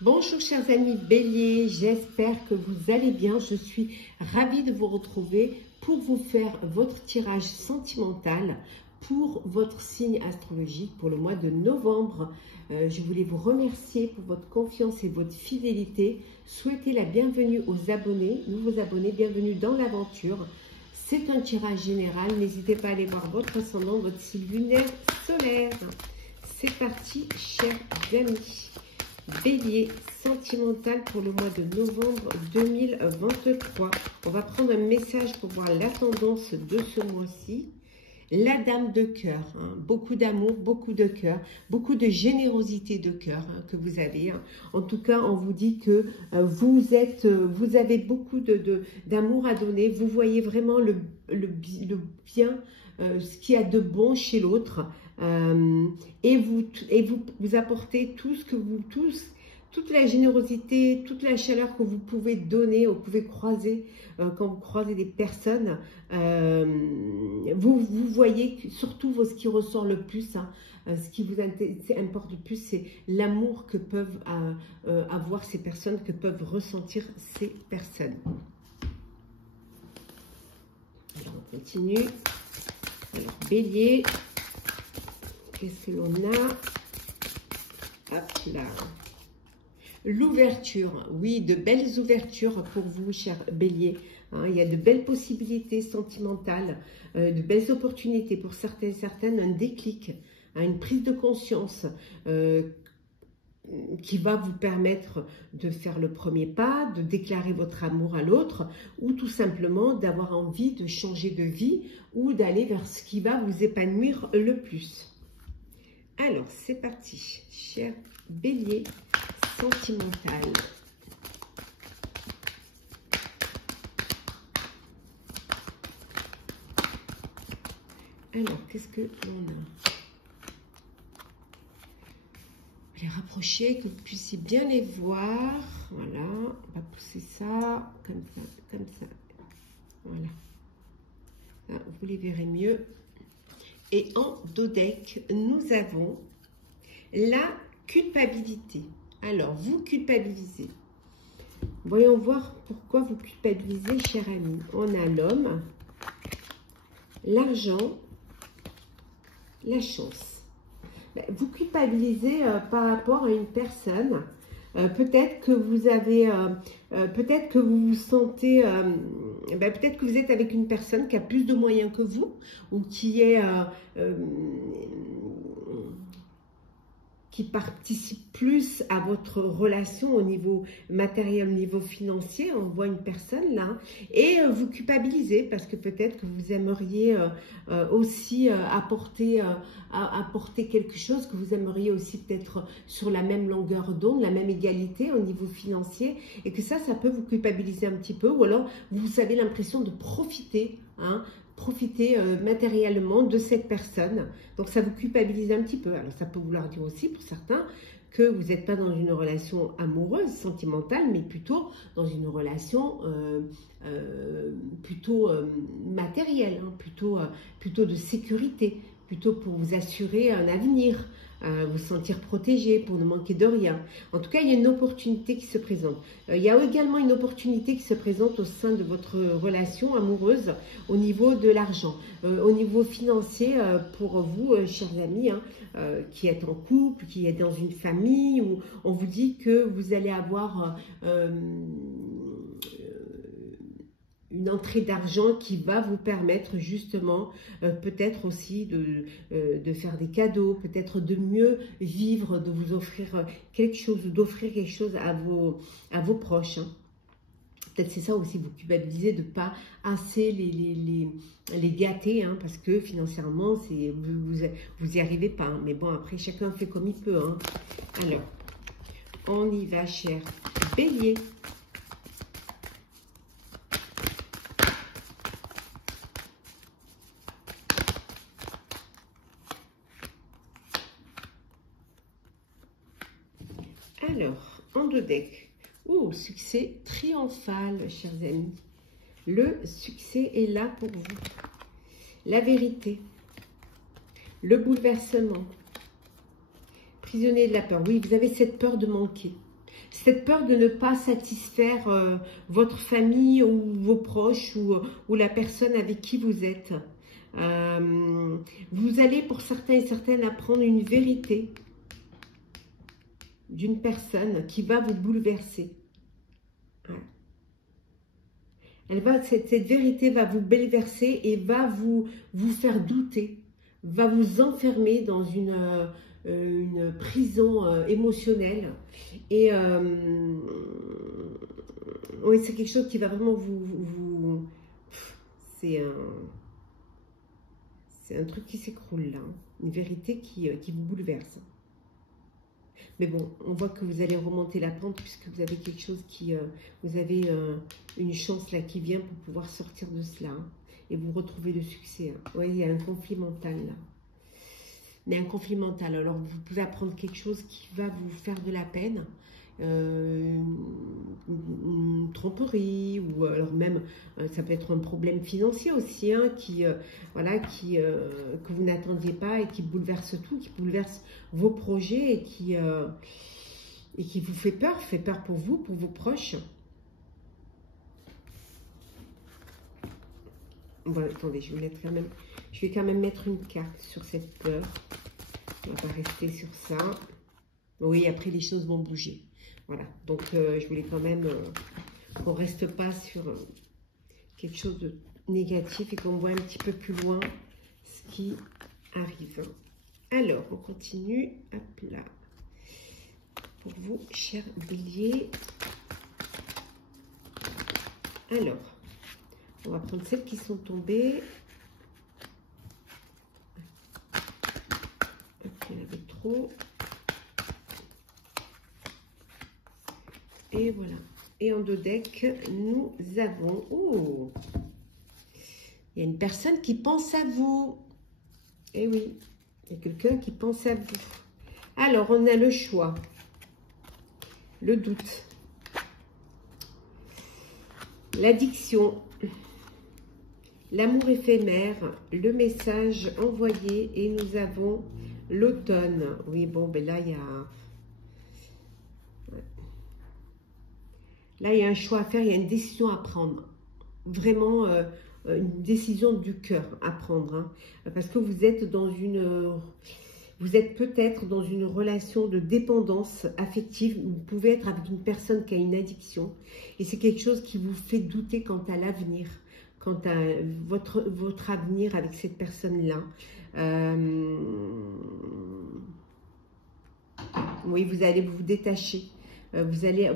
Bonjour chers amis Bélier, j'espère que vous allez bien. Je suis ravie de vous retrouver pour vous faire votre tirage sentimental pour votre signe astrologique pour le mois de novembre. Je voulais vous remercier pour votre confiance et votre fidélité. Souhaiter la bienvenue aux abonnés, nouveaux abonnés, bienvenue dans l'aventure. C'est un tirage général, n'hésitez pas à aller voir votre ascendant, votre signe lunaire solaire. C'est parti chers amis. Bélier, sentimental pour le mois de novembre 2023. On va prendre un message pour voir la tendance de ce mois-ci. La dame de cœur, hein, beaucoup d'amour, beaucoup de cœur, beaucoup de générosité de cœur hein, que vous avez. Hein. En tout cas, on vous dit que vous avez beaucoup d'amour à donner. Vous voyez vraiment le bien, ce qu'il y a de bon chez l'autre. Et vous apportez tout ce que vous toute la générosité, toute la chaleur que vous pouvez donner, vous pouvez croiser quand vous croisez des personnes. Vous voyez surtout ce qui ressort le plus, hein, ce qui vous importe le plus, c'est l'amour que peuvent avoir ces personnes, que peuvent ressentir ces personnes. Alors on continue. Alors Bélier. Qu'est-ce que l'on a? Hop là. L'ouverture. Oui, de belles ouvertures pour vous, cher Bélier. Hein, il y a de belles possibilités sentimentales, de belles opportunités pour certaines, un déclic, hein, une prise de conscience qui va vous permettre de faire le premier pas, de déclarer votre amour à l'autre, ou tout simplement d'avoir envie de changer de vie ou d'aller vers ce qui va vous épanouir le plus. Alors, c'est parti, cher Bélier, sentimental. Alors, qu'est-ce que l'on a? Je vais les rapprocher, que vous puissiez bien les voir. Voilà, on va pousser ça, comme ça, comme ça. Voilà. Là, vous les verrez mieux. Et en dos deck, nous avons la culpabilité. Alors, vous culpabilisez. Voyons voir pourquoi vous culpabilisez, cher ami. On a l'homme, l'argent, la chance. Vous culpabilisez par rapport à une personne. Peut-être que vous avez, peut-être que vous vous sentez, peut-être que vous êtes avec une personne qui a plus de moyens que vous, ou qui est, qui participe plus à votre relation au niveau matériel, au niveau financier. On voit une personne là, et vous culpabilisez parce que peut-être que vous aimeriez aussi apporter quelque chose, que vous aimeriez aussi peut-être sur la même longueur d'onde, la même égalité au niveau financier, et que ça peut vous culpabiliser un petit peu, ou alors vous avez l'impression de profiter, hein, profiter matériellement de cette personne. Donc ça vous culpabilise un petit peu. Alors ça peut vouloir dire aussi pour certains que vous n'êtes pas dans une relation amoureuse, sentimentale, mais plutôt dans une relation plutôt matérielle, hein, plutôt de sécurité, plutôt pour vous assurer un avenir, vous sentir protégé, pour ne manquer de rien. En tout cas, il y a une opportunité qui se présente. Il y a également une opportunité qui se présente au sein de votre relation amoureuse au niveau de l'argent, au niveau financier pour vous, chers amis, hein, qui êtes en couple, qui êtes dans une famille, où on vous dit que vous allez avoir une entrée d'argent qui va vous permettre justement peut-être aussi de faire des cadeaux, peut-être de mieux vivre, de vous offrir quelque chose, d'offrir quelque chose à vos proches. Hein. Peut-être c'est ça aussi, vous culpabilisez de ne pas assez les gâter, hein, parce que financièrement, vous n'y arrivez pas. Hein. Mais bon, après, chacun fait comme il peut. Hein. Alors, on y va, cher Bélier. Alors, en deux decks, succès triomphal, chers amis. Le succès est là pour vous. La vérité, le bouleversement, prisonnier de la peur. Oui, vous avez cette peur de manquer. Cette peur de ne pas satisfaire votre famille ou vos proches ou la personne avec qui vous êtes. Vous allez pour certains et certaines apprendre une vérité d'une personne qui va vous bouleverser. Voilà. Cette vérité va vous bouleverser et va vous faire douter, va vous enfermer dans une prison émotionnelle. Et oui, c'est quelque chose qui va vraiment c'est un truc qui s'écroule là, une vérité qui vous bouleverse. Mais bon, on voit que vous allez remonter la pente puisque vous avez quelque chose vous avez une chance là qui vient pour pouvoir sortir de cela et vous retrouver le succès. Oui, il y a un conflit mental là. Mais un conflit mental, alors vous pouvez apprendre quelque chose qui va vous faire de la peine, une tromperie, ou alors même, ça peut être un problème financier aussi, hein, voilà, que vous n'attendiez pas et qui bouleverse tout, qui bouleverse vos projets et qui vous fait peur pour vous, pour vos proches. Bon, attendez, je vais quand même mettre une carte sur cette peur. On va pas rester sur ça. Oui, après les choses vont bouger. Voilà, donc je voulais quand même qu'on ne reste pas sur quelque chose de négatif et qu'on voit un petit peu plus loin ce qui arrive. Alors, on continue. Hop là. Pour vous, chers béliers. Alors, on va prendre celles qui sont tombées. Il y en avait trop. Et voilà. Et en deux decks, nous avons... Oh, il y a une personne qui pense à vous. Eh oui, il y a quelqu'un qui pense à vous. Alors, on a le choix. Le doute. L'addiction. L'amour éphémère. Le message envoyé. Et nous avons l'automne. Oui, bon, ben là, il y a... Là, il y a un choix à faire, il y a une décision à prendre. Vraiment, une décision du cœur à prendre. Hein, parce que vous êtes dans vous êtes peut-être dans une relation de dépendance affective. Vous pouvez être avec une personne qui a une addiction. Et c'est quelque chose qui vous fait douter quant à l'avenir, quant à votre avenir avec cette personne-là. Oui, vous allez vous détacher. Il y a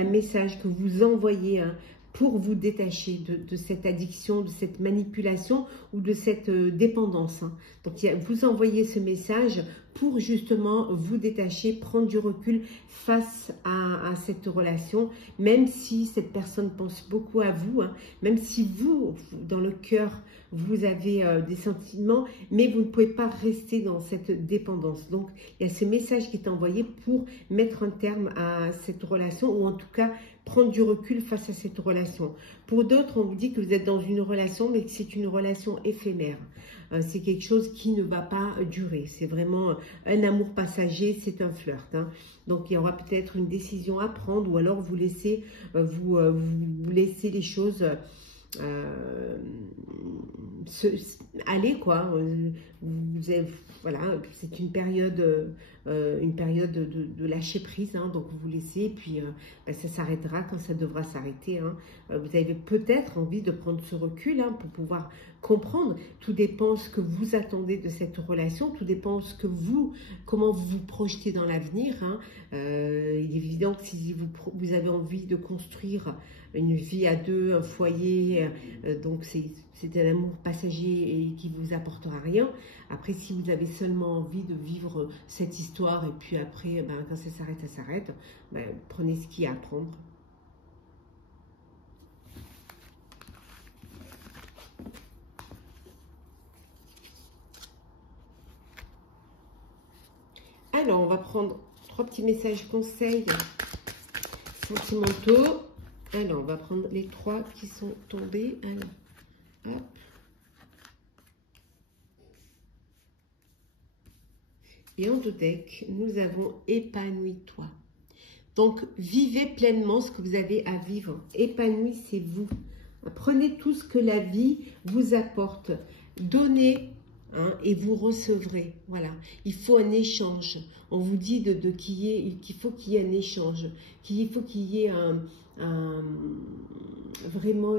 un message que vous envoyez hein, pour vous détacher de cette addiction, de cette manipulation ou de cette dépendance. Hein. Donc, vous envoyez ce message pour justement vous détacher, prendre du recul face à cette relation, même si cette personne pense beaucoup à vous, hein, même si vous, dans le cœur, vous avez des sentiments, mais vous ne pouvez pas rester dans cette dépendance. Donc, il y a ce message qui est envoyé pour mettre un terme à cette relation, ou en tout cas, prendre du recul face à cette relation. Pour d'autres, on vous dit que vous êtes dans une relation, mais que c'est une relation éphémère. C'est quelque chose qui ne va pas durer. C'est vraiment un amour passager, c'est un flirt. Hein. Donc, il y aura peut-être une décision à prendre, ou alors vous laissez, vous laissez les choses... allez quoi, voilà, c'est une période de lâcher prise, hein, donc vous laissez, et puis ça s'arrêtera quand ça devra s'arrêter. Hein. Vous avez peut-être envie de prendre ce recul hein, pour pouvoir comprendre. Tout dépend ce que vous attendez de cette relation, tout dépend ce que comment vous vous projetez dans l'avenir. Hein. Il est évident que si vous avez envie de construire une vie à deux, un foyer, donc c'est un amour passager et qui vous apportera rien. Après, si vous avez seulement envie de vivre cette histoire et puis après, quand ça s'arrête, ça s'arrête, prenez ce qu'il y a à prendre. Alors, on va prendre 3 petits messages conseils sentimentaux. Alors, on va prendre les 3 qui sont tombés. Alors, hop. Et en deux decks, nous avons épanouis-toi. Donc, vivez pleinement ce que vous avez à vivre. Épanouissez-vous. Prenez tout ce que la vie vous apporte. Donnez, hein, et vous recevrez. Voilà. Il faut un échange. On vous dit qu'il faut qu'il y ait un échange. Qu'il faut qu'il y ait vraiment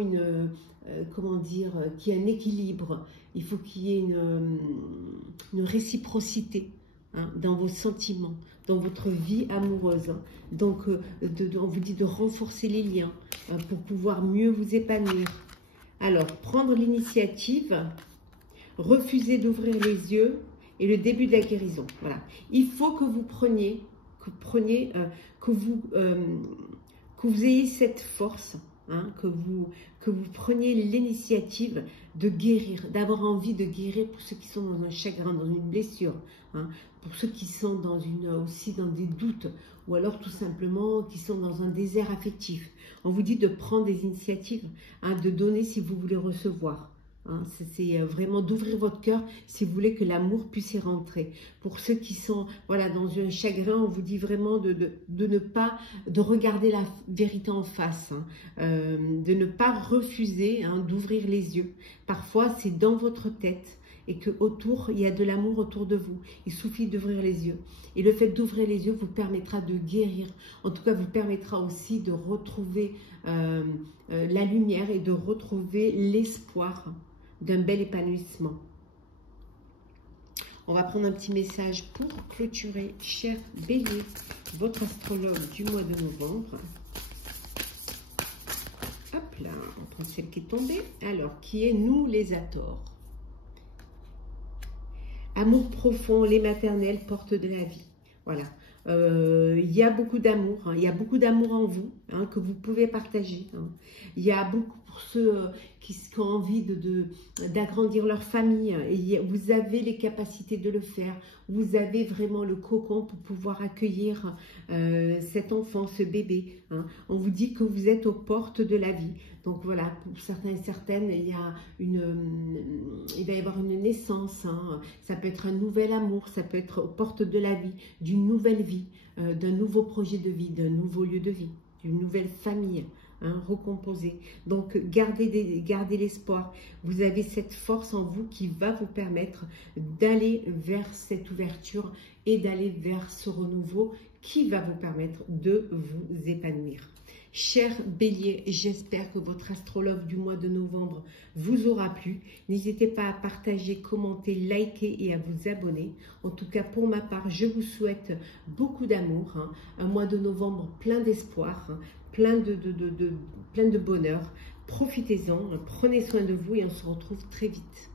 comment dire, qu'il y ait un équilibre. Il faut qu'il y ait une réciprocité, hein, dans vos sentiments, dans votre vie amoureuse. Hein. Donc, on vous dit de renforcer les liens pour pouvoir mieux vous épanouir. Alors, prendre l'initiative, refuser d'ouvrir les yeux et le début de la guérison. Voilà. Il faut que vous que vous ayez cette force, hein, que vous preniez l'initiative de guérir, d'avoir envie de guérir pour ceux qui sont dans un chagrin, dans une blessure, hein, pour ceux qui sont aussi dans des doutes, ou alors tout simplement qui sont dans un désert affectif. On vous dit de prendre des initiatives, hein, de donner si vous voulez recevoir. Hein, c'est vraiment d'ouvrir votre cœur si vous voulez que l'amour puisse y rentrer. Pour ceux qui sont voilà, dans un chagrin, on vous dit vraiment de regarder la vérité en face, hein, de ne pas refuser, hein, d'ouvrir les yeux. Parfois, c'est dans votre tête et que autour, il y a de l'amour autour de vous. Il suffit d'ouvrir les yeux. Et le fait d'ouvrir les yeux vous permettra de guérir. En tout cas, vous permettra aussi de retrouver la lumière et de retrouver l'espoir d'un bel épanouissement. On va prendre un petit message pour clôturer. Cher Bélier, votre astrologue du mois de novembre. Hop là, on prend celle qui est tombée. Alors, qui est nous les Hathors? Amour profond, les maternelles, porte de la vie. Voilà. Il y a beaucoup d'amour, hein. Il y a beaucoup d'amour en vous, hein, que vous pouvez partager. Hein. Il y a beaucoup pour ceux qui ont envie d'agrandir leur famille. Et vous avez les capacités de le faire. Vous avez vraiment le cocon pour pouvoir accueillir cet enfant, ce bébé. Hein. On vous dit que vous êtes aux portes de la vie. Donc voilà, pour certains et certaines, il va y avoir une naissance. Hein. Ça peut être un nouvel amour, ça peut être aux portes de la vie, d'une nouvelle vie, d'un nouveau projet de vie, d'un nouveau lieu de vie, d'une nouvelle famille. Hein, recomposer. Donc, gardez l'espoir. Vous avez cette force en vous qui va vous permettre d'aller vers cette ouverture et d'aller vers ce renouveau qui va vous permettre de vous épanouir. Cher Bélier, j'espère que votre astrologue du mois de novembre vous aura plu. N'hésitez pas à partager, commenter, liker et à vous abonner. En tout cas, pour ma part, je vous souhaite beaucoup d'amour. Hein, un mois de novembre plein d'espoir, hein, plein de bonheur. Profitez-en, prenez soin de vous et on se retrouve très vite.